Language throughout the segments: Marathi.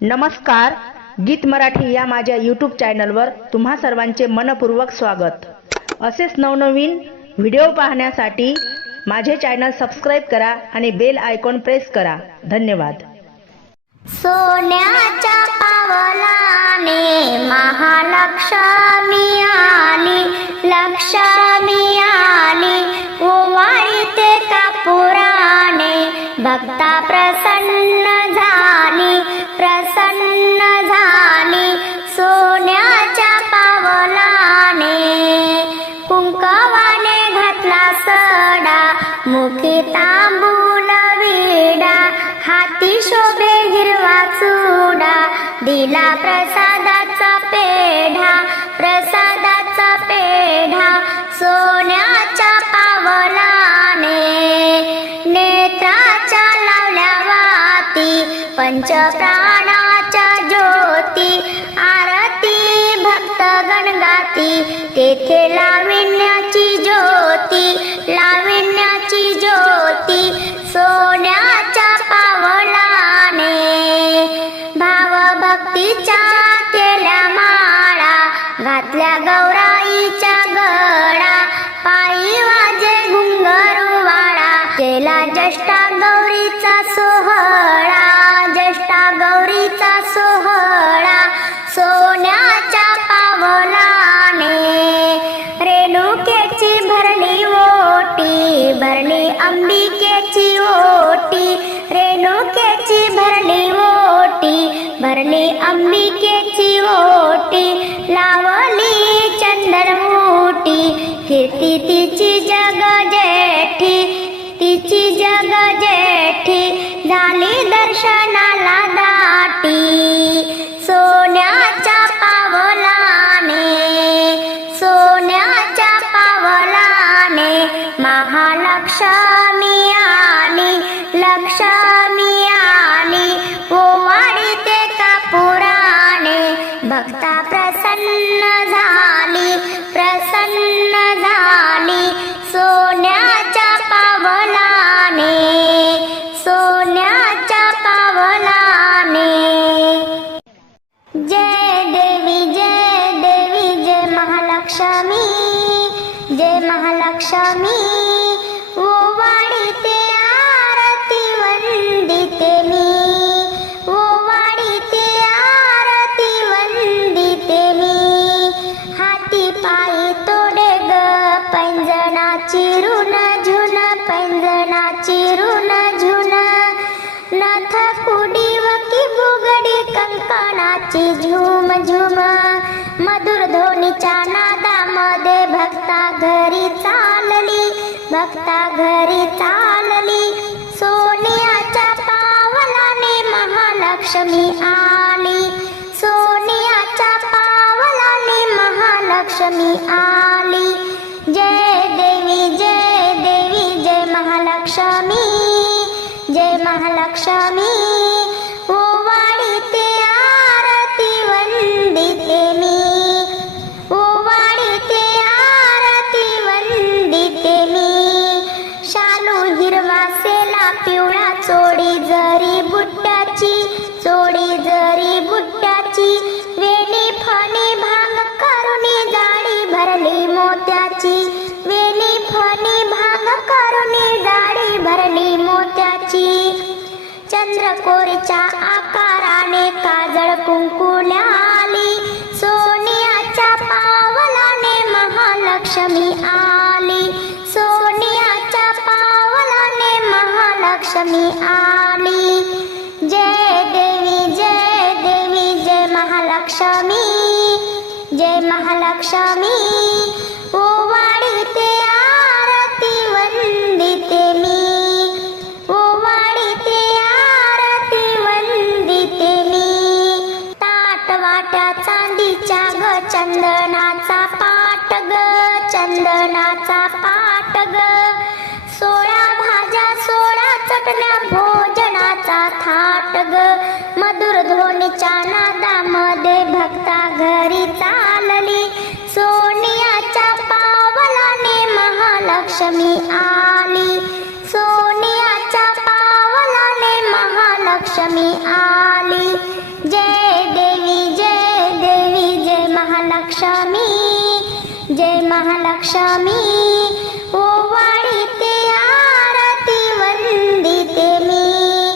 नमस्कार गीत मराठी या माझ्या यूट्यूब चॅनलवर तुम्हा सर्वांचे मनपूर्वक स्वागत. असेच नवनवीन व्हिडिओ पाहण्यासाठी माझे चॅनल सबस्क्राईब करा आणि बेल आयकॉन प्रेस करा. धन्यवाद. सोन्याच्या पावलाने महालक्ष्मी आली लक्ष्मी आली ओवाळीते कापुराने भक्ता प्रसन्न झाली. प्रसन्न झाली सोन्याच्या पावलाने. कुंकवाने घातला सडा मुखी तांबूल विडा हाती शोभे हिरवा चुडा. दिला प्रसादाचा पेढा प्रसादाचा पेढा सोन्याच्या पावलाने. नेत्राच्या लावल्या वाती पंचप्रा गणगाती तेथे लाविण्याची ज्योती लाविण्याची ज्योती सोन्याच्या पावलाने. भाव भक्तीच्या केल्या माळा घातल्या गौर ओटी लावली चंदनमुटी कीर्ती तिची जग जेठी तिची जग जेठी झाली दर्शनाला दाटी महालक्ष्मी जय महालक्ष्मी. घरी चालली. सोनियाच्या पावलाने महालक्ष्मी आली. सोनियाच्या पावलाने महालक्ष्मी आली चंद्र कोरेच्या आकाराने काजळ कुंकू वाट्या चांदीच्या ग चंदनाचा पाट ग चंदनाचा पाट ग. सोळा भाज्या सोळा चटण्या भोजनाचा थाट ग. मधुर ध्वनीच्या नादामध्ये भक्ता घरी चालली. सोनियाच्या पावलाने महालक्ष्मी आली सोनियाच्या पावलाने महालक्ष्मी आली. महालक्ष्मी ओवाळीते आरती वंदिते मी.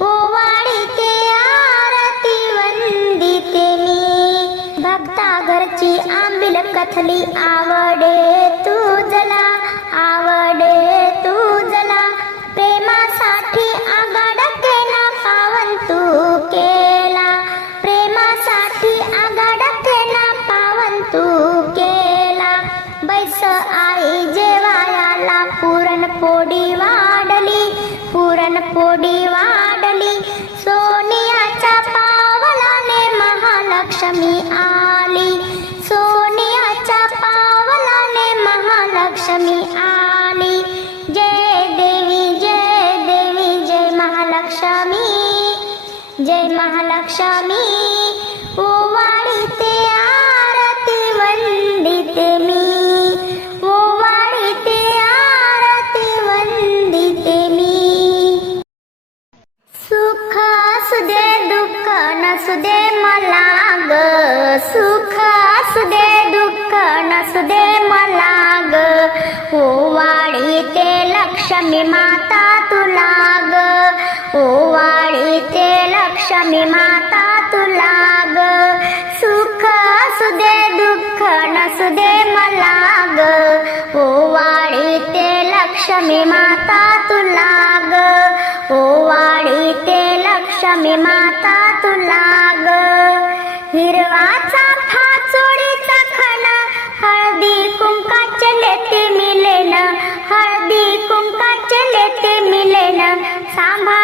ओवाळीते आरती वंदिते मी. भक्ता घरची आंबिल कथली आवडे. ஓடிவா मी माता तुला ग. सुख असू दे दुःख नसू दे मला ग. ओ वाडी ते लक्ष्मी माता तुला ग. ओ वाडी ते लक्ष्मी माता तुला ग. हिरवाचा फाचोडीचा खणा हळदी कुंकाचे लेते मिलेन हळदी कुंकाचे लेते मिलेन सांभाळ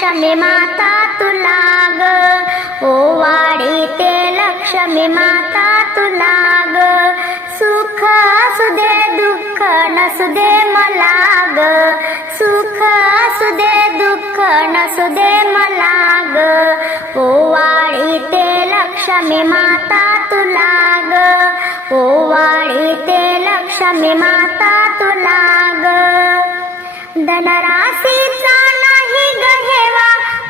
लक्ष्मी माता तुला ग. ओ वाडी ते लक्ष्मी माता तुला ग. सुख असू दे दुःख नसू दे मला ग. सुख असू दे दुःख नसू दे मला ग. ओ वाडी ते लक्ष्मी माता तुला ग. ओ वाडी ते लक्ष्मी माता तुला ग. धनराशीचा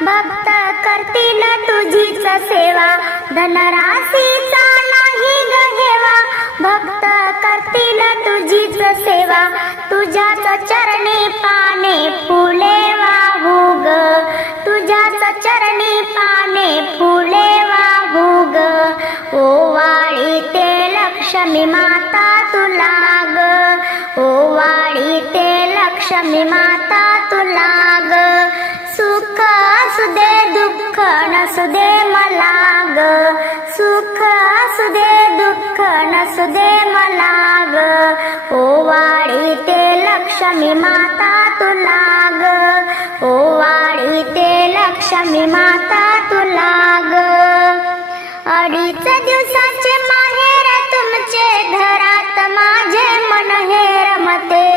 भक्त करतील तुझीच सेवा धनराशीचा नाही गहेवा भक्त करतील तुझीच सेवा तुझ्याच चरणी पाने फुले वाहू ग. तुझ्याच चरणी पाने फुले माता तुला ग. अडीच दिवसाचे माहेर तुमचे घरात माझे मन हे रमते.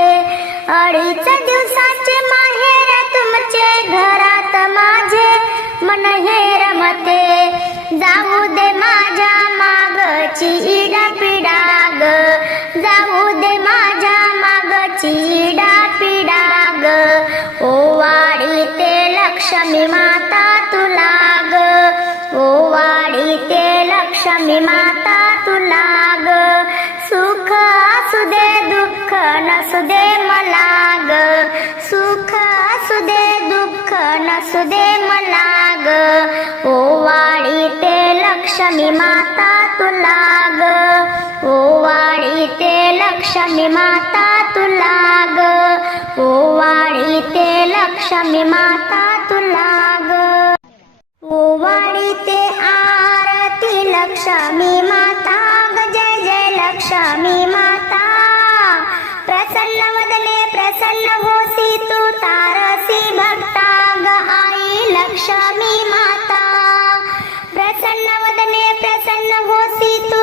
अडीच दिवसाचे माहेर तुमचे घरात माझे मन हे रमते. जाऊ दे माझ्या मागची इडा पिडा ग. जाऊ दे माझ्या मागची इडा पिडा ग. ओ वाडी ते लक्ष्मी माता लक्ष्मी माता तुला ग. सुख असू दे दुःख नसू दे मला ग. सुख असू दे दुःख नसू दे मला ग. ओ वाळी ते लक्ष्मी माता तुला ग. ओ वाळी ते लक्ष्मी माता तुला ग. ओ वाळी ते लक्ष्मी माता लक्ष्मी माता जय जय लक्ष्मी माता। प्रसन्न वदने प्रसन्न होसी तू तारसी भक्ता ग आई लक्ष्मी माता। प्रसन्न वदने प्रसन्न होसी तू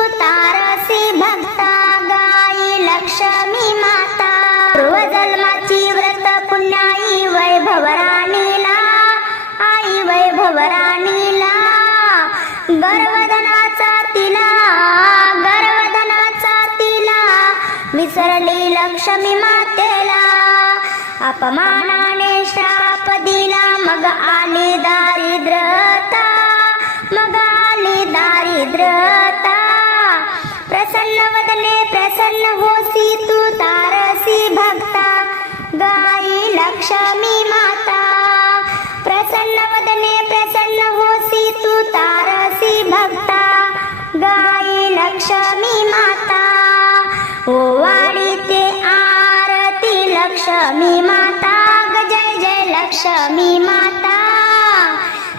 अपमानाने श्राप दिला मग आली दारिद्रता मग आली दारिद्रता प्रसन्न वदने प्रसन्न होसी तू तारसी भक्ता गाई लक्ष्मी लक्ष्मी माता।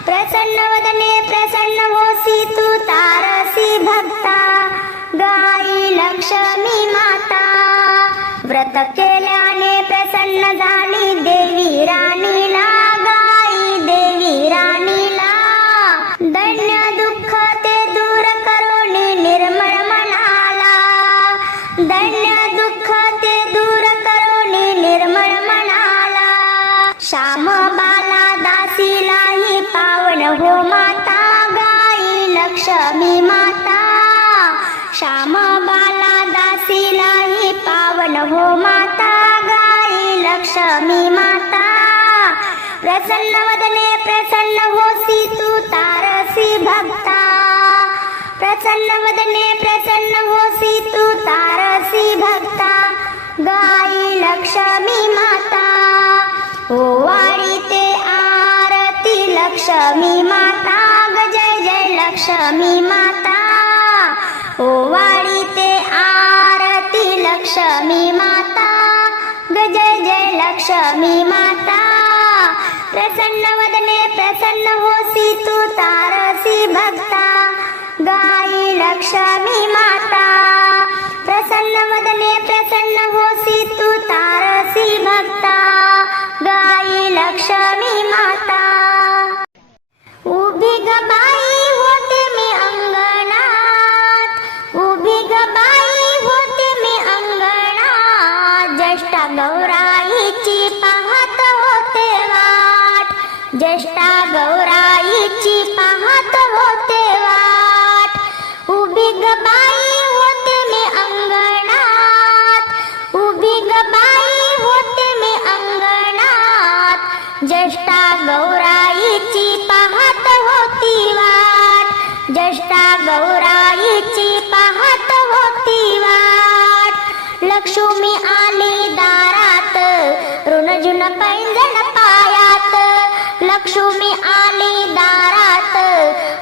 प्रसन्न वदने प्रसन्न होसी तू तारसी भक्ता। गाई लक्ष्मी माता। व्रत केल्याने प्रसन्न झाली देवी राणी। श्याम बाला दासीलाही पावन हो माता गाई लक्ष्मी माता. श्याम बाला दासीलाही पावन हो माता गाई लक्ष्मी माता. प्रसन्न वदने प्रसन्न होसी तू तारसी भक्ता. प्रसन्न वदने प्रसन्न होसी तू तारसी भक्ता. गाई लक्ष्मी माता. आरती लक्ष्मी माता ग जय लक्ष्मी माता। ओ आरती लक्ष्मी माता ग जय लक्ष्मी माता। प्रसन्न प्रसन्न होसी तू तारसी भक्ता गाई लक्ष्मी माता। प्रसन्न वदने प्रसन्न होसी लक्ष्मी माता. उभी गबाई होते मी अंगणात. उभी गबाई होते मी अंगणात. ज्येष्ठा गौराईची पाहत होते वाट. ज्येष्ठा गौरा वाट लक्ष्मी आली दारात ऋणजुन पैंजण पायात. लक्ष्मी आली दारात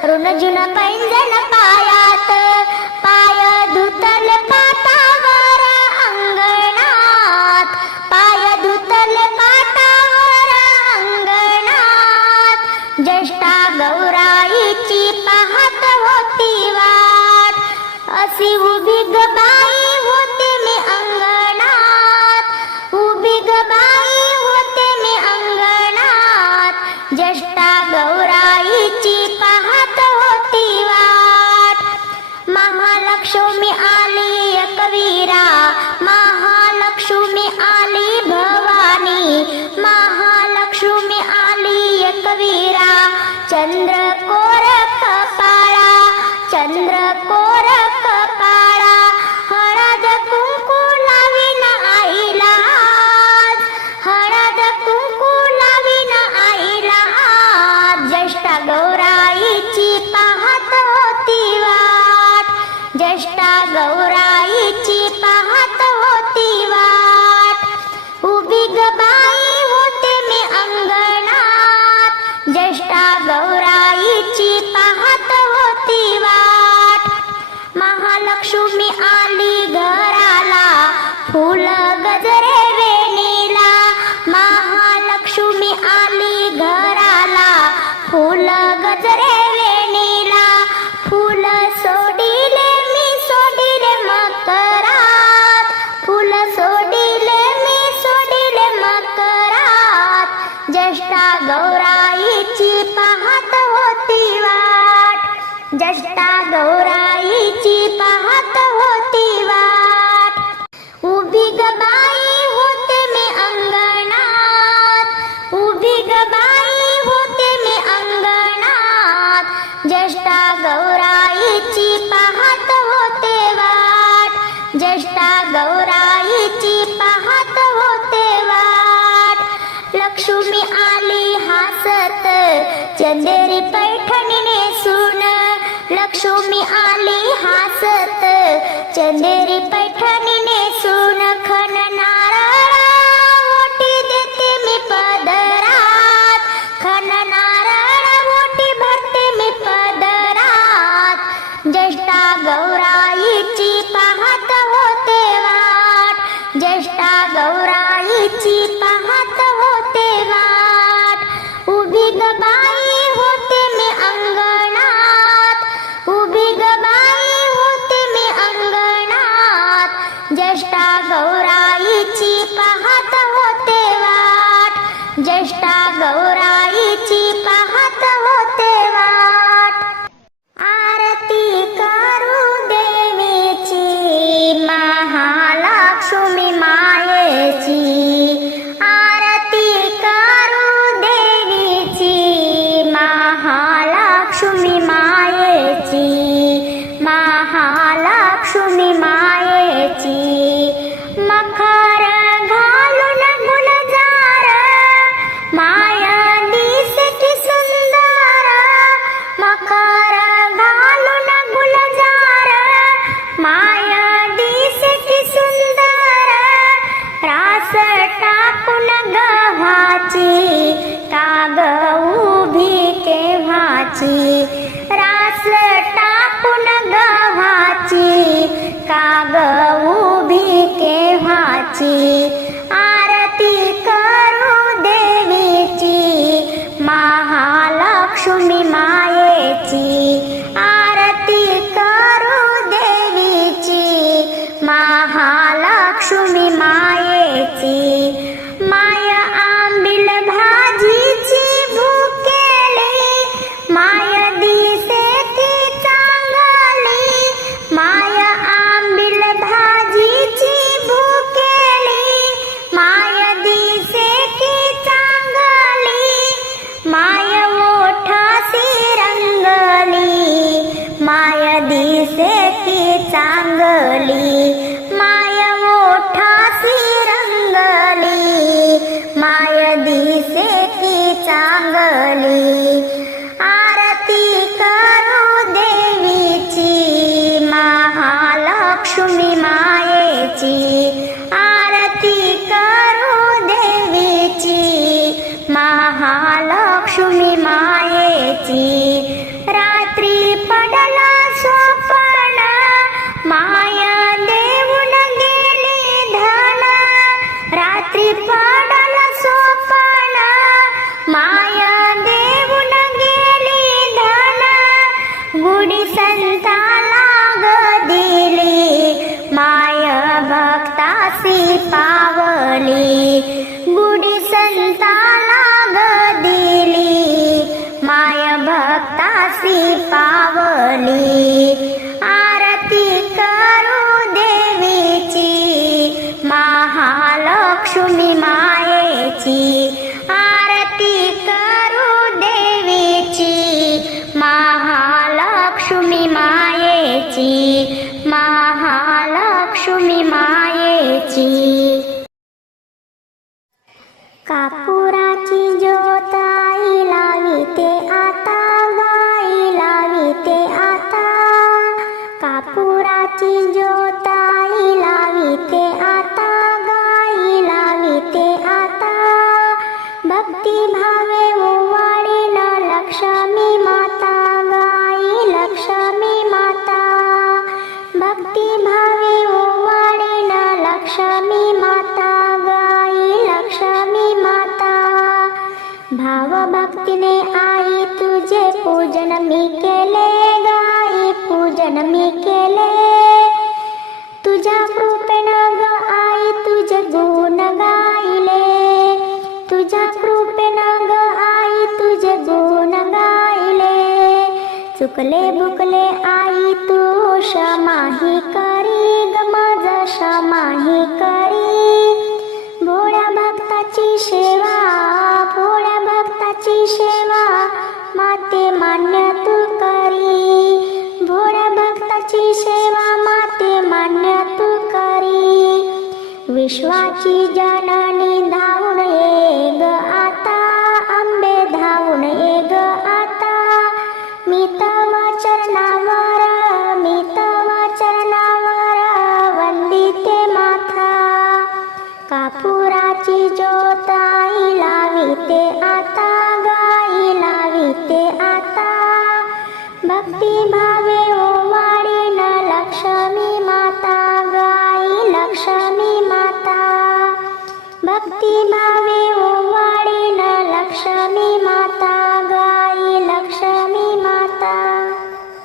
ऋणजुन पैंजण चंद्र महालक्ष्मी आली घराला गौराईची पाहत होते वाट. ज्येष्ठा गौराईची पाहत होते वाट. लक्ष्मी आली हासत चंदेरी पैठणी नेसून लक्ष्मी आली हासत चंदेरी पैठणी नेसून see. दिसे ती चांगली. विश्वाची जननी धावणे ये ग